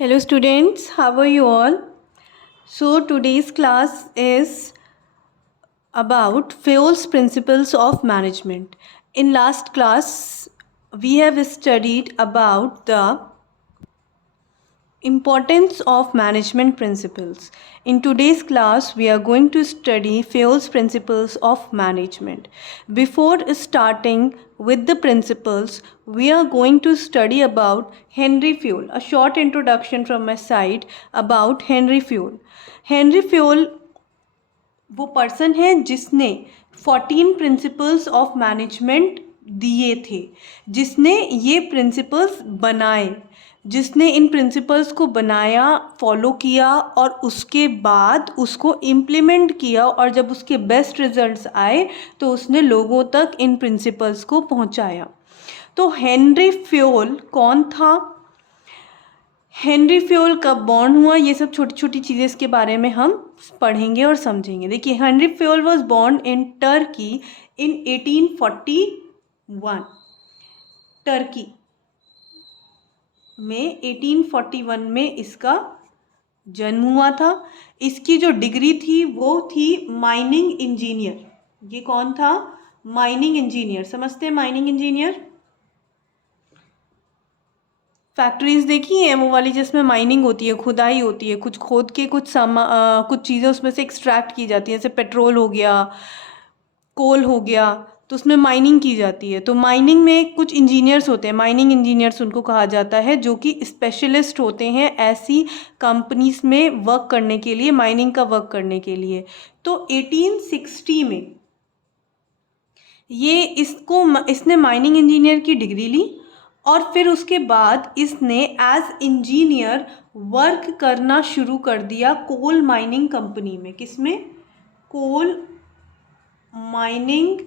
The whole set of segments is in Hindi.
Hello students, how are you all? So today's class is about FAOL's principles of management. In last class, we have studied about the importance of management principles. In today's class, we are going to study FAOL's principles of management. Before starting with the principles, we are going to study about Henry Fayol. A short introduction from my side about Henry Fayol. Henry Fayol वो पर्सन है जिसने 14 प्रिंसिपल्स ऑफ मैनेजमेंट दिए थे, जिसने ये प्रिंसिपल्स बनाए, जिसने इन प्रिंसिपल्स को बनाया, फॉलो किया और उसके बाद उसको इम्प्लीमेंट किया और जब उसके बेस्ट रिजल्ट्स आए तो उसने लोगों तक इन प्रिंसिपल्स को पहुंचाया। तो हेनरी फ्योल कौन था, हेनरी फ्योल कब बॉर्न हुआ, ये सब छोटी छोटी चीज़ें इसके बारे में हम पढ़ेंगे और समझेंगे। देखिए, Henry Fayol was born in Turkey in 1841। Turkey में 1841 में इसका जन्म हुआ था। इसकी जो डिग्री थी वो थी माइनिंग इंजीनियर। ये कौन था? Mining engineer. समझते हैं माइनिंग इंजीनियर? फैक्ट्रीज देखी हैं वो वाली जिसमें माइनिंग होती है, खुदाई होती है, कुछ खोद के कुछ कुछ चीज़ें उसमें से एक्सट्रैक्ट की जाती हैं, जैसे पेट्रोल हो गया, कोल हो गया, तो उसमें माइनिंग की जाती है। तो माइनिंग में कुछ इंजीनियर्स होते हैं, माइनिंग इंजीनियर्स उनको कहा जाता है, जो कि स्पेशलिस्ट होते हैं ऐसी कंपनीज में वर्क करने के लिए, माइनिंग का वर्क करने के लिए। तो 1860 में इसने माइनिंग इंजीनियर की डिग्री ली और फिर उसके बाद इसने एज इंजीनियर वर्क करना शुरू कर दिया कोल माइनिंग कंपनी में। किसमें? कोल माइनिंग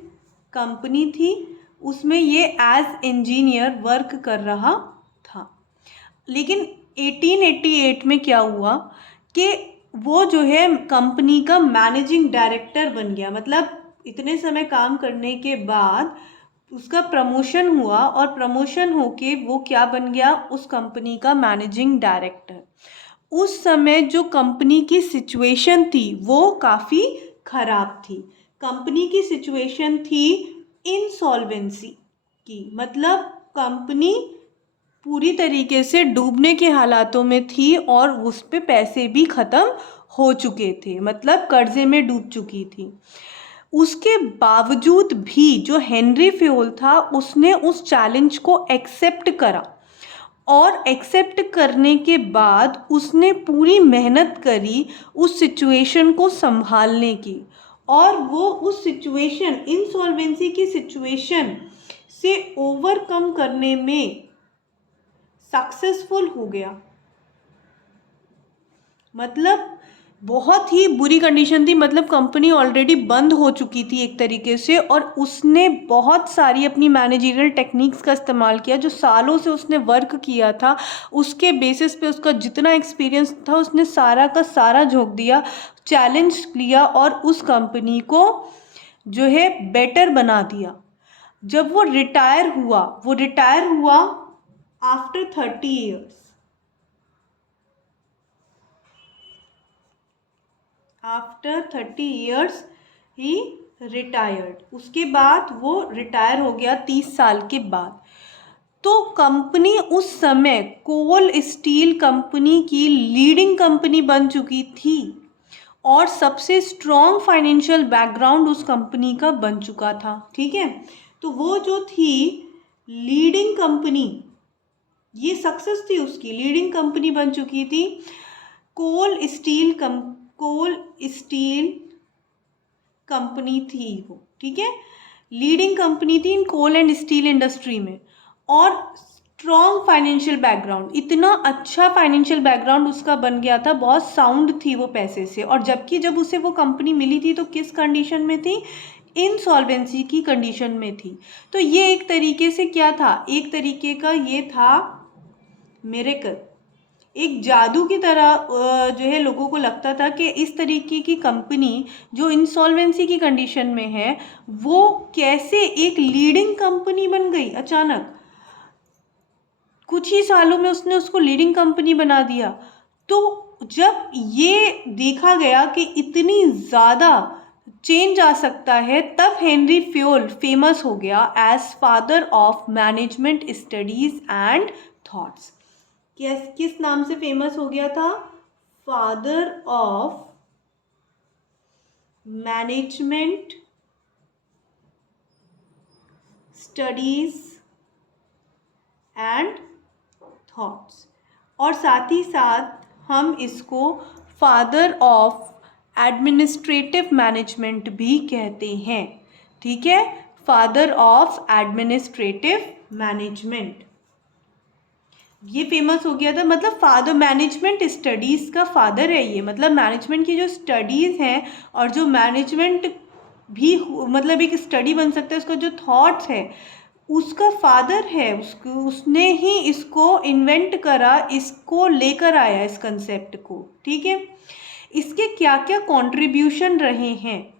कंपनी थी, उसमें ये एज इंजीनियर वर्क कर रहा था। लेकिन 1888 में क्या हुआ कि वो जो है कंपनी का मैनेजिंग डायरेक्टर बन गया। मतलब इतने समय काम करने के बाद उसका प्रमोशन हुआ और प्रमोशन होके वो क्या बन गया? उस कंपनी का मैनेजिंग डायरेक्टर। उस समय जो कंपनी की सिचुएशन थी वो काफ़ी खराब थी। कंपनी की सिचुएशन थी इंसॉल्वेंसी की, मतलब कंपनी पूरी तरीके से डूबने के हालातों में थी और उस पे पैसे भी ख़त्म हो चुके थे, मतलब कर्जे में डूब चुकी थी। उसके बावजूद भी जो हेनरी फ्योल था उसने उस चैलेंज को एक्सेप्ट करा और एक्सेप्ट करने के बाद उसने पूरी मेहनत करी उस सिचुएशन को संभालने की, और वो उस सिचुएशन, इंसॉल्वेंसी की सिचुएशन से ओवरकम करने में सक्सेसफुल हो गया। मतलब बहुत ही बुरी कंडीशन थी, मतलब कंपनी ऑलरेडी बंद हो चुकी थी एक तरीके से, और उसने बहुत सारी अपनी मैनेजरियल टेक्निक्स का इस्तेमाल किया, जो सालों से उसने वर्क किया था उसके बेसिस पे, उसका जितना एक्सपीरियंस था उसने सारा का सारा झोंक दिया, चैलेंज लिया और उस कंपनी को जो है बेटर बना दिया। जब वो रिटायर हुआ after 30 years. After 30 years he retired. उसके बाद वो रिटायर हो गया 30 साल के बाद। तो कंपनी उस समय कोल स्टील कंपनी की लीडिंग कंपनी बन चुकी थी और सबसे स्ट्रॉन्ग फाइनेंशियल बैकग्राउंड उस कंपनी का बन चुका था। ठीक है, तो वो जो थी लीडिंग कंपनी, ये सक्सेस थी उसकी, लीडिंग कंपनी बन चुकी थी। कोल स्टील कंपनी थी वो, ठीक है, लीडिंग कंपनी थी इन कोल एंड स्टील इंडस्ट्री में, और स्ट्रॉन्ग फाइनेंशियल बैकग्राउंड, इतना अच्छा फाइनेंशियल बैकग्राउंड उसका बन गया था, बहुत साउंड थी वो पैसे से। और जबकि जब उसे वो कंपनी मिली थी तो किस कंडीशन में थी? इंसॉल्वेंसी की कंडीशन में थी। तो ये एक तरीके से क्या था? एक तरीके का ये था मिरेकल, एक जादू की तरह जो है लोगों को लगता था कि इस तरीके की कंपनी जो इंसॉल्वेंसी की कंडीशन में है वो कैसे एक लीडिंग कंपनी बन गई अचानक। कुछ ही सालों में उसने उसको लीडिंग कंपनी बना दिया। तो जब ये देखा गया कि इतनी ज़्यादा चेंज आ सकता है, तब हेनरी फ्योल फेमस हो गया as father of management studies and thoughts. किस नाम से फेमस हो गया था? Father of management studies and thoughts. और साथ ही साथ हम इसको फादर ऑफ एडमिनिस्ट्रेटिव मैनेजमेंट भी कहते हैं। ठीक है, फादर ऑफ एडमिनिस्ट्रेटिव मैनेजमेंट, ये फेमस हो गया था। मतलब फादर मैनेजमेंट स्टडीज़ का फादर है ये, मतलब मैनेजमेंट की जो स्टडीज़ हैं और जो मैनेजमेंट भी मतलब एक स्टडी बन सकता है, उसका जो थॉट्स है उसका फादर है। उसने ही इसको इन्वेंट करा, इसको लेकर आया इस कंसेप्ट को। ठीक है, इसके क्या क्या कंट्रीब्यूशन रहे हैं?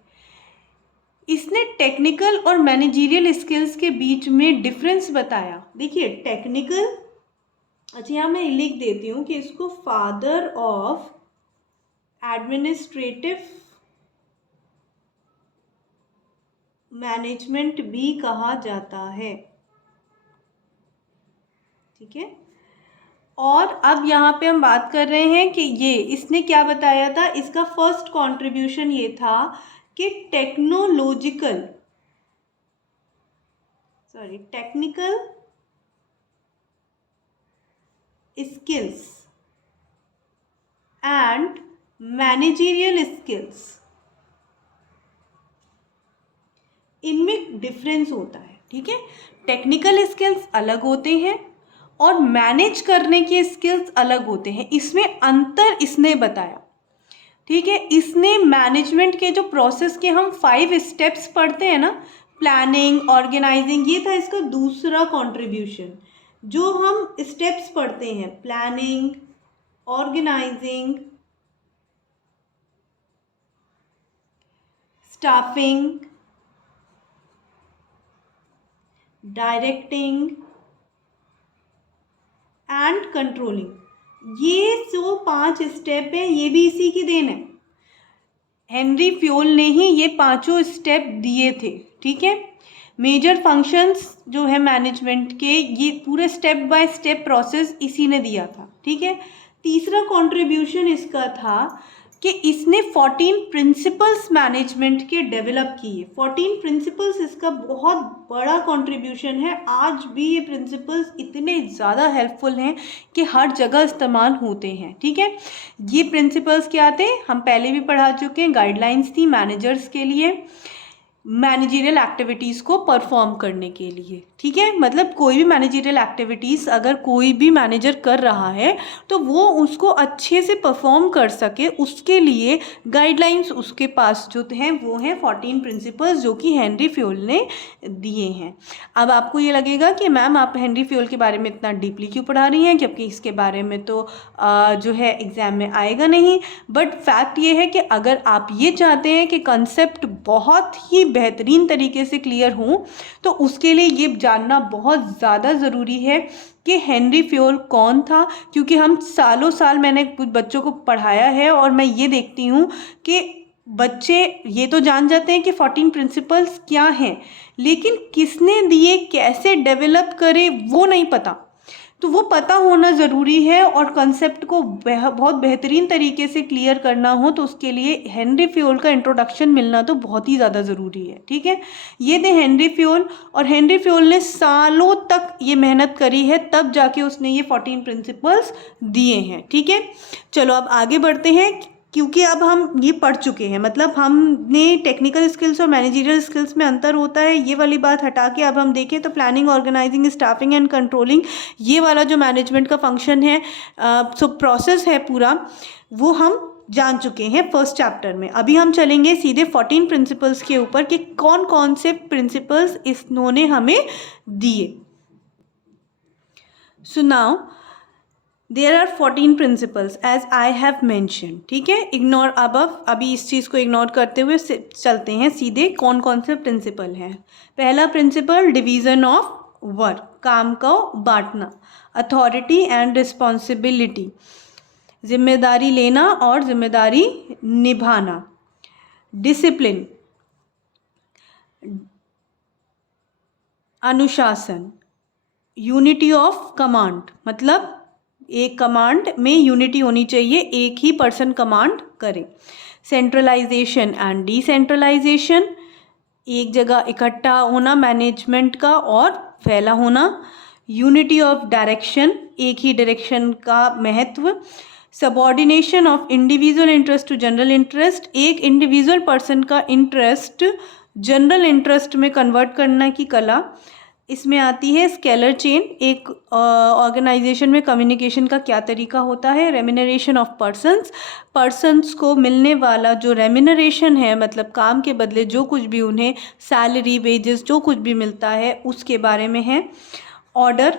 इसने टेक्निकल और मैनेजरियल स्किल्स के बीच में डिफरेंस बताया। देखिए टेक्निकल, अच्छा यहाँ मैं लिख देती हूँ कि इसको फादर ऑफ एडमिनिस्ट्रेटिव मैनेजमेंट भी कहा जाता है। ठीक है, और अब यहाँ पे हम बात कर रहे हैं कि ये इसने क्या बताया था। इसका फर्स्ट कंट्रीब्यूशन ये था कि technical skills and managerial skills, इनमें डिफरेंस होता है। ठीक है, टेक्निकल स्किल्स अलग होते हैं और मैनेज करने के स्किल्स अलग होते हैं, इसमें अंतर इसने बताया। ठीक है, इसने मैनेजमेंट के जो प्रोसेस के हम 5 स्टेप्स पढ़ते हैं ना, प्लानिंग, ऑर्गेनाइजिंग, ये था इसका दूसरा कंट्रीब्यूशन। जो हम स्टेप्स पढ़ते हैं, planning, organising, staffing, directing and controlling, ये जो 5 स्टेप हैं ये भी इसी की देन है। हेनरी फ्योल ने ही ये 5 स्टेप दिए थे। ठीक है, मेजर फंक्शंस जो है मैनेजमेंट के, ये पूरे स्टेप बाय स्टेप प्रोसेस इसी ने दिया था। ठीक है, तीसरा कंट्रीब्यूशन इसका था कि इसने 14 प्रिंसिपल्स मैनेजमेंट के डेवलप किए। 14 प्रिंसिपल्स इसका बहुत बड़ा कंट्रीब्यूशन है। आज भी ये प्रिंसिपल्स इतने ज़्यादा हेल्पफुल हैं कि हर जगह इस्तेमाल होते हैं। ठीक है, ये प्रिंसिपल्स क्या थे, हम पहले भी पढ़ा चुके हैं। गाइडलाइंस थी मैनेजर्स के लिए, मैनेजरियल एक्टिविटीज़ को परफॉर्म करने के लिए। ठीक है, मतलब कोई भी मैनेजरियल एक्टिविटीज़ अगर कोई भी मैनेजर कर रहा है तो वो उसको अच्छे से परफॉर्म कर सके, उसके लिए गाइडलाइंस उसके पास जो हैं वो हैं 14 प्रिंसिपल्स, जो कि हेनरी फ्योल ने दिए हैं। अब आपको ये लगेगा कि मैम आप हेनरी फ्योल के बारे में इतना डीपली क्यों पढ़ा रही हैं, क्योंकि इसके बारे में तो जो है एग्ज़ाम में आएगा नहीं। बट फैक्ट ये है कि अगर आप ये चाहते हैं कि कंसेप्ट बहुत ही बेहतरीन तरीके से क्लियर हो, तो उसके लिए ये जानना बहुत ज़्यादा ज़रूरी है कि हेनरी फ्योल कौन था। क्योंकि हम सालों साल मैंने कुछ बच्चों को पढ़ाया है और मैं ये देखती हूँ कि बच्चे ये तो जान जाते हैं कि 14 प्रिंसिपल्स क्या हैं, लेकिन किसने दिए, कैसे डेवलप करे, वो नहीं पता। तो वो पता होना ज़रूरी है, और कंसेप्ट को बहुत बेहतरीन तरीके से क्लियर करना हो तो उसके लिए हेनरी फ्योल का इंट्रोडक्शन मिलना तो बहुत ही ज़्यादा ज़रूरी है। ठीक है, ये थे हेनरी फ्योल, और हेनरी फ्योल ने सालों तक ये मेहनत करी है, तब जाके उसने ये 14 प्रिंसिपल्स दिए हैं। ठीक है, चलो अब आगे बढ़ते हैं, क्योंकि अब हम ये पढ़ चुके हैं, मतलब हमने टेक्निकल स्किल्स और मैनेजरियल स्किल्स में अंतर होता है, ये वाली बात हटा के अब हम देखें तो planning, organising, staffing and controlling, ये वाला जो मैनेजमेंट का फंक्शन है, सो प्रोसेस है पूरा, वो हम जान चुके हैं फर्स्ट चैप्टर में। अभी हम चलेंगे सीधे 14 प्रिंसिपल्स के ऊपर कि कौन कौन से प्रिंसिपल्स इन्होंने हमें दिए। So now there are 14 principles as I have mention. ठीक है, इग्नोर अबव, अभी इस चीज़ को इग्नोर करते हुए चलते हैं सीधे कौन कौन से प्रिंसिपल हैं। पहला प्रिंसिपल, डिवीज़न ऑफ वर्क। काम को बांटना, अथॉरिटी एंड रिस्पॉन्सिबिलिटी, जिम्मेदारी लेना और जिम्मेदारी निभाना, डिसिप्लिन, अनुशासन, यूनिटी ऑफ कमांड, मतलब एक कमांड में यूनिटी होनी चाहिए, एक ही पर्सन कमांड करे, सेंट्रलाइजेशन एंड डिसेंट्रलाइजेशन, एक जगह इकट्ठा होना मैनेजमेंट का और फैला होना, यूनिटी ऑफ डायरेक्शन, एक ही डायरेक्शन का महत्व, subordination of individual interest to general interest, एक इंडिविजुअल पर्सन का इंटरेस्ट जनरल इंटरेस्ट में कन्वर्ट करने की कला इसमें आती है, स्केलर चेन, एक ऑर्गेनाइजेशन में कम्युनिकेशन का क्या तरीका होता है, रेम्यूनरेशन ऑफ पर्सन्स को मिलने वाला जो रेम्यूनरेशन है, मतलब काम के बदले जो कुछ भी उन्हें सैलरी, वेजेस जो कुछ भी मिलता है उसके बारे में है, ऑर्डर,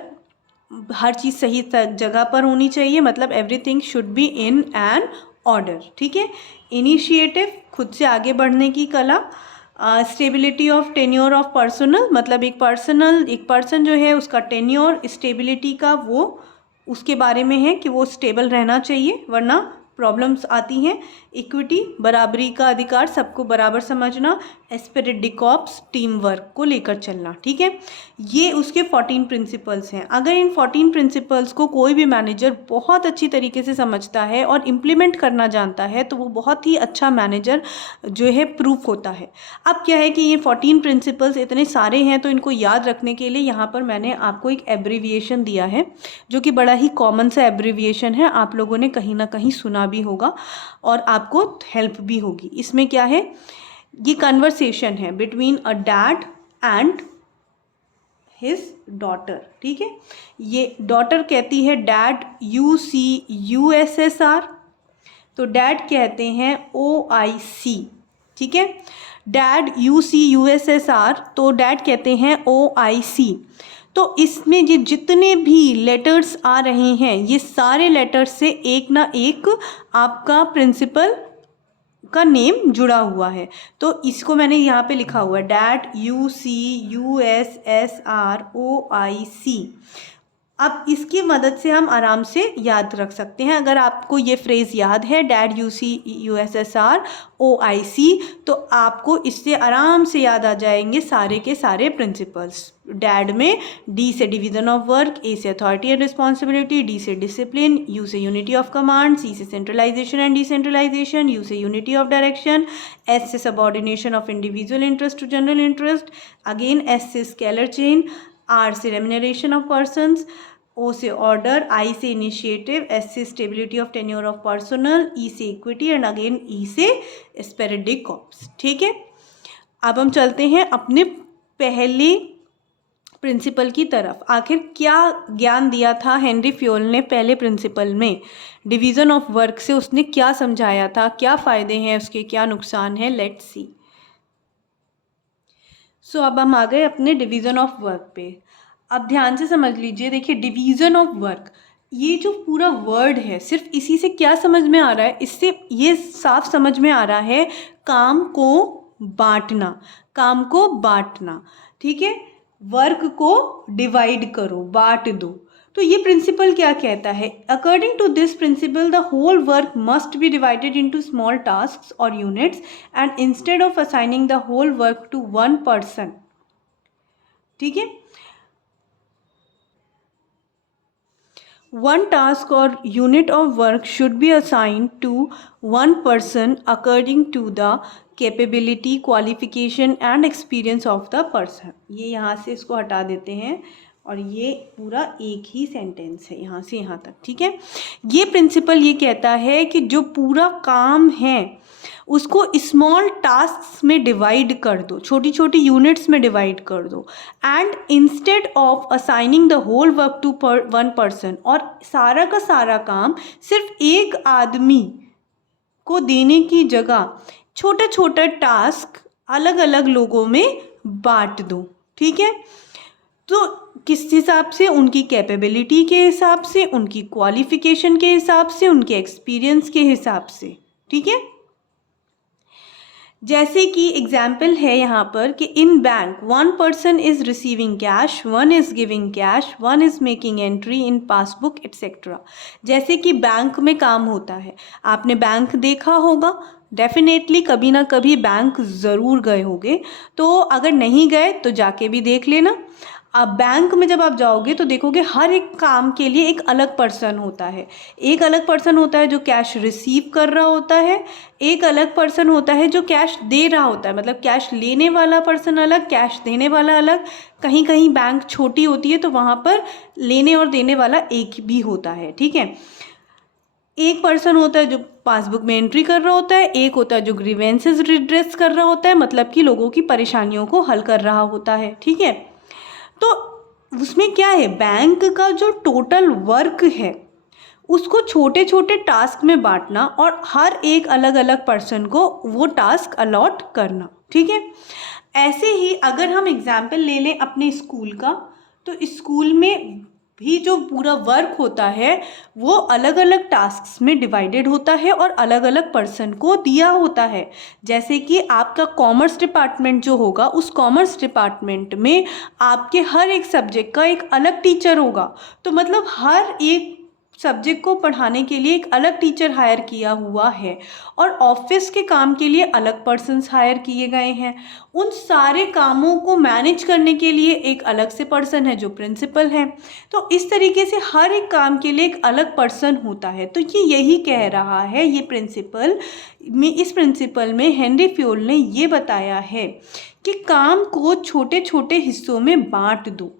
हर चीज़ सही जगह पर होनी चाहिए, मतलब everything should be in an order, ठीक है, इनिशिएटिव, खुद से आगे बढ़ने की कला, stability of tenure of personal, मतलब एक पर्सन जो है उसका टेन्योर स्टेबिलिटी का वो उसके बारे में है कि वो स्टेबल रहना चाहिए वरना प्रॉब्लम्स आती हैं, इक्विटी, बराबरी का अधिकार, सबको बराबर समझना, Spirit D corps, team work को लेकर चलना, ठीक है, ये उसके 14 प्रिंसिपल्स हैं। अगर इन 14 प्रिंसिपल्स को कोई भी मैनेजर बहुत अच्छी तरीके से समझता है और इम्प्लीमेंट करना जानता है तो वो बहुत ही अच्छा मैनेजर जो है प्रूफ होता है। अब क्या है कि ये 14 प्रिंसिपल्स इतने सारे हैं तो इनको याद रखने के लिए यहाँ पर मैंने आपको एक एब्रीविएशन दिया है जो कि बड़ा ही कॉमन सा एब्रीविएशन है, आप लोगों ने कहीं ना कहीं सुना भी होगा और आपको हेल्प भी होगी। इसमें क्या है, ये कन्वर्सेशन है between a dad and his daughter, ठीक है, ये डॉटर कहती है डैड UCUSSR, तो डैड कहते हैं OIC, ठीक है, डैड UCUSSR, तो डैड कहते हैं OIC। तो इसमें ये जितने भी लेटर्स आ रहे हैं ये सारे लेटर्स से एक ना एक आपका प्रिंसिपल का नेम जुड़ा हुआ है, तो इसको मैंने यहाँ पे लिखा हुआ है डैड UCUSSR OIC। अब इसकी मदद से हम आराम से याद रख सकते हैं। अगर आपको ये फ्रेज़ याद है डैड UCUSSR OIC तो आपको इससे आराम से याद आ जाएंगे सारे के सारे प्रिंसिपल्स। डैड में D से डिवीज़न ऑफ वर्क, A से अथॉरिटी एंड रिस्पॉन्सिबिलिटी, D से डिसिप्लिन, U से यूनिटी ऑफ कमांड, C से सेंट्रलाइजेशन एंड डिसेंट्रलाइजेशन, U से यूनिटी ऑफ डायरेक्शन, S से subordination of individual interest to general interest, again S से स्केलर चेन, R से रेम्यूनरेशन ऑफ पर्सन्स, O से ऑर्डर, I से इनिशिएटिव, S से stability of tenure of personnel, E से इक्विटी एंड अगेन E से एस्पिरिट डी कॉर्प्स, ठीक है। अब हम चलते हैं अपने पहले प्रिंसिपल की तरफ। आखिर क्या ज्ञान दिया था हेनरी फ्योल ने पहले प्रिंसिपल में, डिवीज़न ऑफ वर्क से उसने क्या समझाया था, क्या फ़ायदे हैं उसके, क्या नुकसान है, लेट्स सी। सो अब हम आ गए अपने डिवीज़न ऑफ वर्क पे। अब ध्यान से समझ लीजिए, देखिए डिवीज़न ऑफ वर्क, ये जो पूरा वर्ड है सिर्फ इसी से क्या समझ में आ रहा है, इससे ये साफ समझ में आ रहा है काम को बांटना, काम को बांटना, ठीक है, वर्क को डिवाइड करो, बांट दो। तो ये प्रिंसिपल क्या कहता है, according to this principle the whole work must be divided into small tasks और units and instead of assigning the whole work to one person, ठीक है, one task or unit of work should be assigned to one person according to the capability, qualification and experience of the person। ये यहाँ से इसको हटा देते हैं और ये पूरा एक ही सेंटेंस है यहाँ से यहाँ तक, ठीक है। ये प्रिंसिपल ये कहता है कि जो पूरा काम है उसको स्मॉल टास्क में डिवाइड कर दो, छोटी छोटी यूनिट्स में डिवाइड कर दो, and instead of assigning the whole work to one person, और सारा का सारा काम सिर्फ एक आदमी को देने की जगह छोटे छोटे टास्क अलग अलग लोगों में बांट दो, ठीक है। तो किस हिसाब से, उनकी कैपेबिलिटी के हिसाब से, उनकी क्वालिफिकेशन के हिसाब से, उनके एक्सपीरियंस के हिसाब से, ठीक है। जैसे कि एग्जाम्पल है यहाँ पर कि in bank 1 person is receiving cash, 1 is giving cash, 1 is making entry in passbook etcetera. जैसे कि बैंक में काम होता है, आपने बैंक देखा होगा, डेफिनेटली कभी ना कभी बैंक ज़रूर गए होंगे, तो अगर नहीं गए तो जाके भी देख लेना। अब बैंक में जब आप जाओगे तो देखोगे हर एक काम के लिए एक अलग पर्सन होता है। एक अलग पर्सन होता है जो कैश रिसीव कर रहा होता है, एक अलग पर्सन होता है जो कैश दे रहा होता है, मतलब कैश लेने वाला पर्सन अलग, कैश देने वाला अलग। कहीं कहीं बैंक छोटी होती है तो वहाँ पर लेने और देने वाला एक भी होता है, ठीक है। एक पर्सन होता है जो पासबुक में एंट्री कर रहा होता है, एक होता है जो ग्रीवेंसेस रिड्रेस कर रहा होता है, मतलब कि लोगों की परेशानियों को हल कर रहा होता है, ठीक है। तो उसमें क्या है, बैंक का जो टोटल वर्क है उसको छोटे छोटे टास्क में बांटना और हर एक अलग अलग पर्सन को वो टास्क अलॉट करना, ठीक है। ऐसे ही अगर हम एग्जाम्पल ले लें अपने स्कूल का, तो स्कूल में भी जो पूरा वर्क होता है वो अलग अलग टास्क्स में डिवाइडेड होता है और अलग अलग पर्सन को दिया होता है। जैसे कि आपका कॉमर्स डिपार्टमेंट जो होगा, उस कॉमर्स डिपार्टमेंट में आपके हर एक सब्जेक्ट का एक अलग टीचर होगा, तो मतलब हर एक सब्जेक्ट को पढ़ाने के लिए एक अलग टीचर हायर किया हुआ है और ऑफिस के काम के लिए अलग पर्सन्स हायर किए गए हैं। उन सारे कामों को मैनेज करने के लिए एक अलग से पर्सन है जो प्रिंसिपल है। तो इस तरीके से हर एक काम के लिए एक अलग पर्सन होता है। तो ये यही कह रहा है, ये प्रिंसिपल में, इस प्रिंसिपल में हेनरी फ्योल ने ये बताया है कि काम को छोटे छोटे हिस्सों में बांट दो,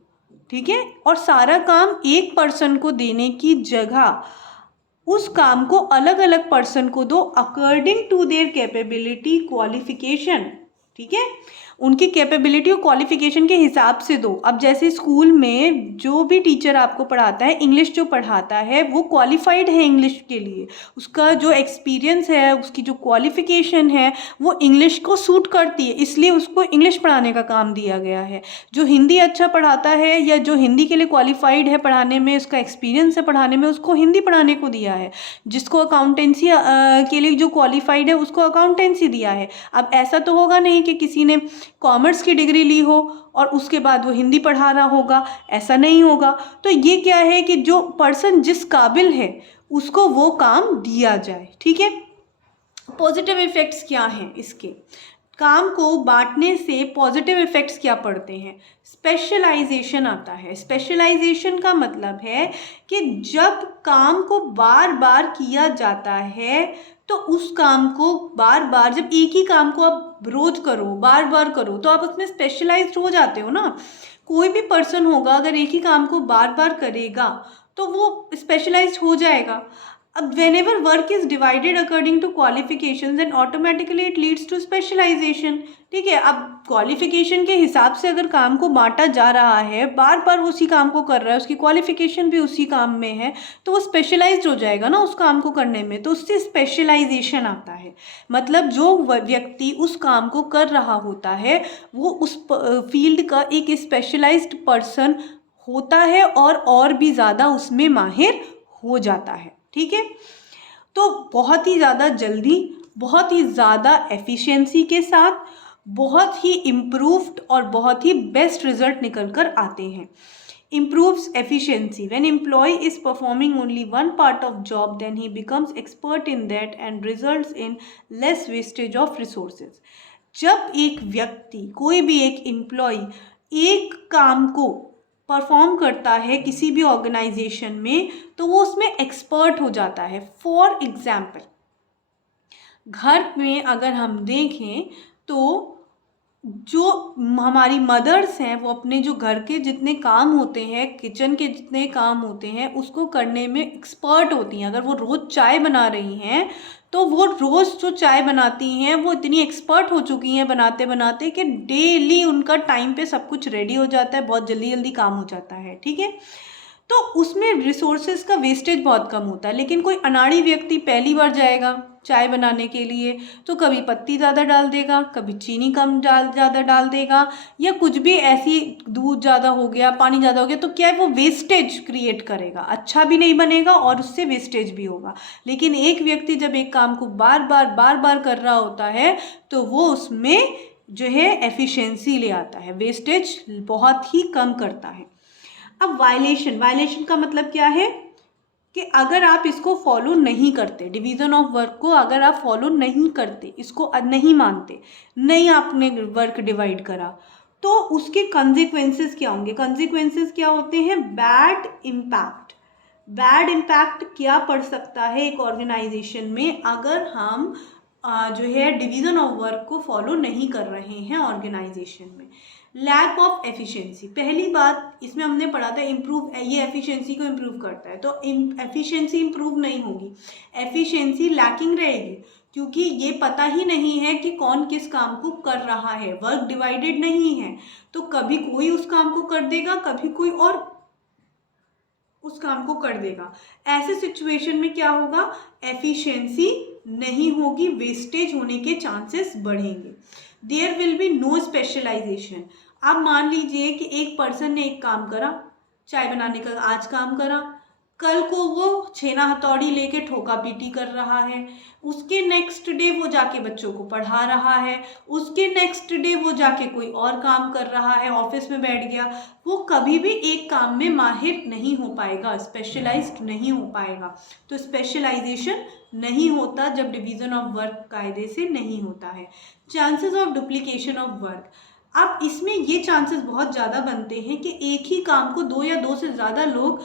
ठीक है, और सारा काम एक पर्सन को देने की जगह उस काम को अलग अलग पर्सन को दो according to their capability qualification, ठीक है, उनकी कैपेबिलिटी और क्वालिफिकेशन के हिसाब से दो। अब जैसे स्कूल में जो भी टीचर आपको पढ़ाता है, इंग्लिश जो पढ़ाता है वो क्वालिफाइड है इंग्लिश के लिए, उसका जो एक्सपीरियंस है, उसकी जो क्वालिफिकेशन है वो इंग्लिश को सूट करती है, इसलिए उसको इंग्लिश पढ़ाने का काम दिया गया है। जो हिंदी अच्छा पढ़ाता है या जो हिंदी के लिए क्वालिफाइड है पढ़ाने में, उसका एक्सपीरियंस है पढ़ाने में, उसको हिंदी पढ़ाने को दिया है। जिसको अकाउंटेंसी के लिए जो क्वालिफाइड है उसको अकाउंटेंसी दिया है। अब ऐसा तो होगा नहीं कि किसी ने कॉमर्स की डिग्री ली हो और उसके बाद वो हिंदी पढ़ा रहा होगा, ऐसा नहीं होगा। तो ये क्या है कि जो पर्सन जिस काबिल है उसको वो काम दिया जाए, ठीक है। पॉजिटिव इफ़ेक्ट्स क्या हैं इसके, काम को बांटने से पॉजिटिव इफ़ेक्ट्स क्या पड़ते हैं। स्पेशलाइजेशन आता है। स्पेशलाइजेशन का मतलब है कि जब काम को बार बार किया जाता है तो उस काम को बार बार, जब एक ही काम को आप रोज करो, बार बार करो, तो आप उसमें स्पेशलाइज्ड हो जाते हो ना। कोई भी पर्सन होगा अगर एक ही काम को बार बार करेगा तो वो स्पेशलाइज्ड हो जाएगा। अब whenever work is divided according to qualifications then automatically it leads to specialization, ठीक है। अब क्वालिफिकेशन के हिसाब से अगर काम को बांटा जा रहा है, बार बार उसी काम को कर रहा है, उसकी क्वालिफिकेशन भी उसी काम में है, तो वो स्पेशलाइज्ड हो जाएगा ना उस काम को करने में, तो उससे स्पेशलाइजेशन आता है। मतलब जो व्यक्ति उस काम को कर रहा होता है वो उस फील्ड का एक स्पेशलाइज्ड पर्सन होता है और भी ज़्यादा उसमें माहिर हो जाता है, ठीक है। तो बहुत ही ज़्यादा जल्दी, बहुत ही ज़्यादा एफिशिएंसी के साथ, बहुत ही इम्प्रूव्ड और बहुत ही बेस्ट रिजल्ट निकल कर आते हैं। improves efficiency when employee is performing only one part of job then he becomes expert in that and results in less wastage of resources। जब एक व्यक्ति, कोई भी एक एम्प्लॉय एक काम को परफॉर्म करता है किसी भी ऑर्गेनाइजेशन में तो वो उसमें एक्सपर्ट हो जाता है। फॉर एग्जाम्पल, घर में अगर हम देखें तो जो हमारी मदर्स हैं वो अपने जो घर के जितने काम होते हैं, किचन के जितने काम होते हैं उसको करने में एक्सपर्ट होती हैं। अगर वो रोज़ चाय बना रही हैं तो वो रोज़ जो चाय बनाती हैं वो इतनी एक्सपर्ट हो चुकी हैं बनाते बनाते कि डेली उनका टाइम पे सब कुछ रेडी हो जाता है, बहुत जल्दी जल्दी काम हो जाता है, ठीक है। तो उसमें रिसोर्सेज का वेस्टेज बहुत कम होता है। लेकिन कोई अनाड़ी व्यक्ति पहली बार जाएगा चाय बनाने के लिए तो कभी पत्ती ज़्यादा डाल देगा, कभी चीनी कम ज़्यादा डाल देगा, या कुछ भी ऐसी, दूध ज़्यादा हो गया, पानी ज़्यादा हो गया, तो क्या है वो वेस्टेज क्रिएट करेगा, अच्छा भी नहीं बनेगा और उससे वेस्टेज भी होगा। लेकिन एक व्यक्ति जब एक काम को बार बार कर रहा होता है तो वो उसमें जो है एफिशिएंसी ले आता है, वेस्टेज बहुत ही कम करता है। अब वायलेशन का मतलब क्या है कि अगर आप इसको फॉलो नहीं करते, डिवीज़न ऑफ वर्क को अगर आप फॉलो नहीं करते, इसको नहीं मानते, नहीं आपने वर्क डिवाइड करा, तो उसके कंसिक्वेंसेस क्या होंगे? कंसिक्वेंसेस क्या होते हैं? बैड इम्पैक्ट क्या पड़ सकता है एक ऑर्गेनाइजेशन में अगर हम जो है डिवीज़न ऑफ वर्क को फॉलो नहीं कर रहे हैं ऑर्गेनाइजेशन में। लैक ऑफ एफिशिएंसी, पहली बात इसमें हमने पढ़ा था इम्प्रूव, ये एफिशिएंसी को इम्प्रूव करता है, तो एफिशिएंसी इम्प्रूव नहीं होगी, एफिशिएंसी लैकिंग रहेगी, क्योंकि ये पता ही नहीं है कि कौन किस काम को कर रहा है, वर्क डिवाइडेड नहीं है, तो कभी कोई उस काम को कर देगा, कभी कोई और उस काम को कर देगा। ऐसे सिचुएशन में क्या होगा? एफिशिएंसी नहीं होगी, वेस्टेज होने के चांसेस बढ़ेंगे। There will be no specialisation. अब मान लीजिए कि एक पर्सन ने एक काम करा, चाय बनाने का आज काम करा, कल को वो छेना हथौड़ी लेके ठोका पीटी कर रहा है, उसके नेक्स्ट डे वो जाके बच्चों को पढ़ा रहा है, उसके नेक्स्ट डे वो जाके कोई और काम कर रहा है, ऑफिस में बैठ गया, वो कभी भी एक काम में माहिर नहीं हो पाएगा, स्पेशलाइज्ड नहीं हो पाएगा। तो स्पेशलाइजेशन नहीं होता जब डिवीज़न ऑफ वर्क कायदे से नहीं होता है। Chances of duplication of work, अब इसमें ये चांसेस बहुत ज़्यादा बनते हैं कि एक ही काम को दो या दो से ज़्यादा लोग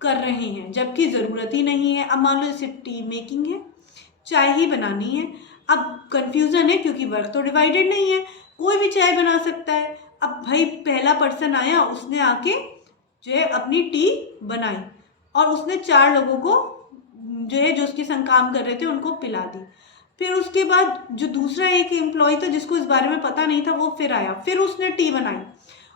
कर रहे हैं जबकि ज़रूरत ही नहीं है। अब मान लो जैसे टी मेकिंग है, चाय ही बनानी है, अब कन्फ्यूज़न है क्योंकि वर्क तो डिवाइडेड नहीं है, कोई भी चाय बना सकता है। अब भाई पहला पर्सन आया, उसने आके जो है अपनी टी बनाई और उसने 4 लोगों को जो है जो उसके संग काम कर रहे थे उनको पिला दी। फिर उसके बाद जो दूसरा एक एम्प्लॉय था जिसको इस बारे में पता नहीं था वो फिर आया, फिर उसने टी बनाई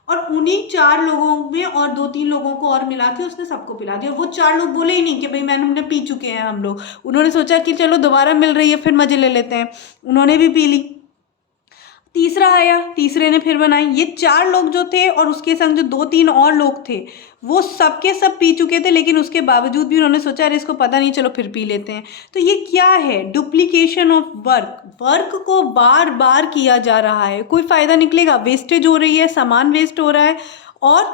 और उन्हीं 4 लोगों में और 2-3 लोगों को और मिला के उसने सबको पिला दिया। वो 4 लोग बोले ही नहीं कि भाई मैंने हमने पी चुके हैं हम लोग, उन्होंने सोचा कि चलो दोबारा मिल रही है फिर मज़े ले लेते हैं, उन्होंने भी पी ली। तीसरा आया, तीसरे ने फिर बनाई। ये 4 लोग जो थे और उसके संग जो 2-3 और लोग थे वो सबके सब पी चुके थे, लेकिन उसके बावजूद भी उन्होंने सोचा अरे इसको पता नहीं, चलो फिर पी लेते हैं। तो ये क्या है? डुप्लीकेशन ऑफ वर्क को बार बार किया जा रहा है, कोई फ़ायदा निकलेगा? वेस्टेज हो रही है, सामान वेस्ट हो रहा है और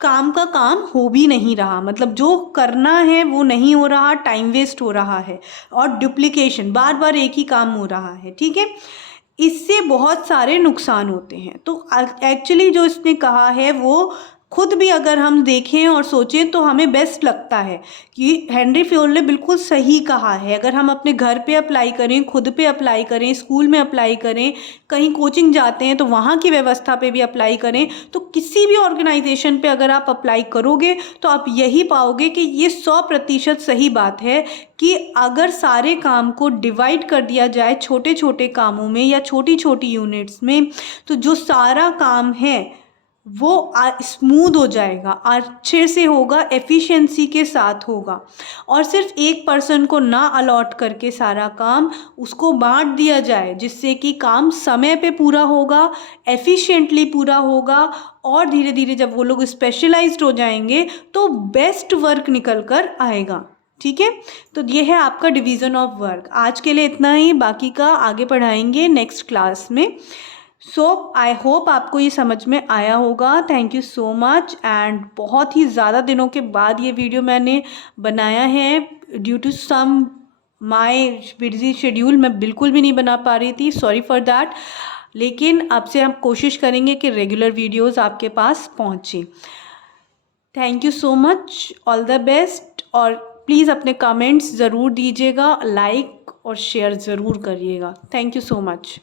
काम का काम हो भी नहीं रहा, मतलब जो करना है वो नहीं हो रहा, टाइम वेस्ट हो रहा है और डुप्लीकेशन, बार बार एक ही काम हो रहा है। ठीक है, इससे बहुत सारे नुकसान होते हैं। तो एक्चुअली जो इसने कहा है वो खुद भी अगर हम देखें और सोचें तो हमें बेस्ट लगता है कि हेनरी फ्योल ने बिल्कुल सही कहा है। अगर हम अपने घर पे अप्लाई करें, खुद पे अप्लाई करें, स्कूल में अप्लाई करें, कहीं कोचिंग जाते हैं तो वहाँ की व्यवस्था पे भी अप्लाई करें, तो किसी भी ऑर्गेनाइजेशन पे अगर आप अप्लाई करोगे तो आप यही पाओगे कि ये 100% सही बात है कि अगर सारे काम को डिवाइड कर दिया जाए छोटे छोटे कामों में या छोटी छोटी यूनिट्स में, तो जो सारा काम है वो स्मूथ हो जाएगा, अच्छे से होगा, एफिशिएंसी के साथ होगा। और सिर्फ एक पर्सन को ना अलॉट करके सारा काम उसको बांट दिया जाए, जिससे कि काम समय पे पूरा होगा, एफिशिएंटली पूरा होगा और धीरे धीरे जब वो लोग स्पेशलाइज्ड हो जाएंगे तो बेस्ट वर्क निकल कर आएगा। ठीक है, तो ये है आपका डिवीज़न ऑफ वर्क। आज के लिए इतना ही, बाकी का आगे पढ़ाएंगे नेक्स्ट क्लास में। सो आई होप आपको ये समझ में आया होगा। Thank you so much. And बहुत ही ज़्यादा दिनों के बाद ये वीडियो मैंने बनाया है, due to some my busy schedule मैं बिल्कुल भी नहीं बना पा रही थी, सॉरी फॉर दैट। लेकिन अब से हम कोशिश करेंगे कि रेगुलर वीडियोस आपके पास पहुँचे। Thank you so much, all the best. और प्लीज़ अपने कमेंट्स ज़रूर दीजिएगा, लाइक और शेयर ज़रूर करिएगा। Thank you so much.